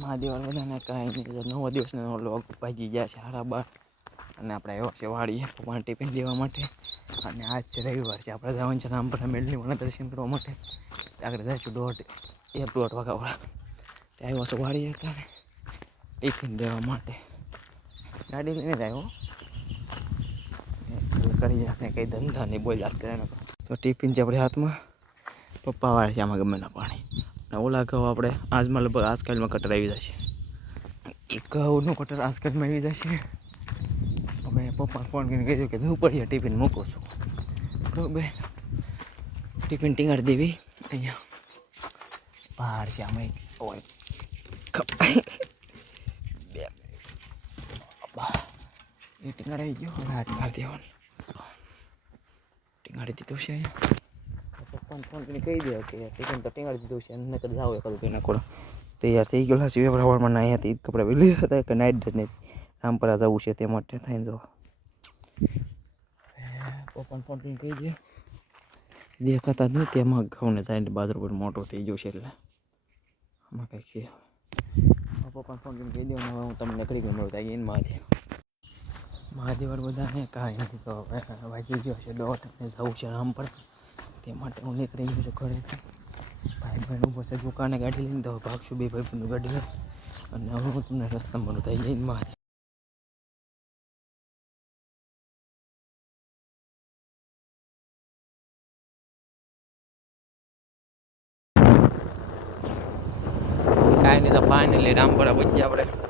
મહાદેવ બધાને કાંઈ નહીં, 9 દિવસનો લોગ ભાજી ગયા છે 12:30 અને આપણે આવ્યો છે વાડીએ પપ્પાને ટિફિન દેવા માટે. અને આજ છે રવિવાર છે, આપણે જવાનું છે રામપરા મેળવીમાં દર્શન કરવા માટે. આગળ જઈશું 1-1.5 વાગ્યા ત્યાં આવ્યો છું વાડીએ અત્યારે ટિફિન દેવા માટે. ગાડી લઈને જ આવ્યો કરી આપણે કંઈ ધંધા નહીં બોલ્યા કરે. તો ટિફિન છે આપણે હાથમાં, પપ્પા વાળે છે આમાં ગમે ના પાણી. અને ઓલા ઘઉં આપણે આજમાં લગભગ આજકાલમાં કટર આવી જશે. એક ઘઉંનું કટર આજકાલમાં આવી જશે. અમે પપ્પાને ફોન કરીને કીધું કે જવું પડીએ ટિફિન મૂકું છું બરોબર. ટિફિન ટીંગાડી દેવી અહીંયા બહાર છે આમાં હોય એ ટીંગાડી ગયો. હવે આ ટીંગાડી દેવાનું, ટીંગાડી દીધું છે અહીંયા. પપ્પાને ફોન કરીને કહી દે કે ટિફિન તો ટીંગાડી દીધું છે, એને કદાચ જાવ એકાદું ભાઈ નાખો તૈયાર થઈ ગયેલા છે. પ્રમાણમાં ના અહીંયાથી કપડાં પહેરી લીધા હતા કે નાઇટ ડ્રેસ નહીં, રામપરા જવું છે તે માટે થઈને જો પપ્પાને ફોન કરીને કહી દે. દેખાતા જ નથી એમાં ઘઉંને જાય બાજરો પર મોટો થઈ ગયો છે એટલે આમાં કંઈક છે. પપ્પાને ફોન કરીને કહી દઉં હવે હું તમને નીકળી ગયો મળું ત્યાં એમાં મહાદેવ બધાને કાંઈ નથી. તો વાગી ગયો છે 1:30 અને જવું છે રામપરા, તે માટે હું નીકળી ગયો છું ઘરેથી. ભાઈ બહેન ઊભો છે દુકાને ગાડી લઈને, તો ભાગશું બે ભાઈ બંધુ ગાડી લઈને. અને હવે હું તમને રસ્તામાં મળું ત્યાં જઈને મહાદેવ. કાંઈ નહીં તો ફાઇનલી રામપરા પહોંચી આપણે.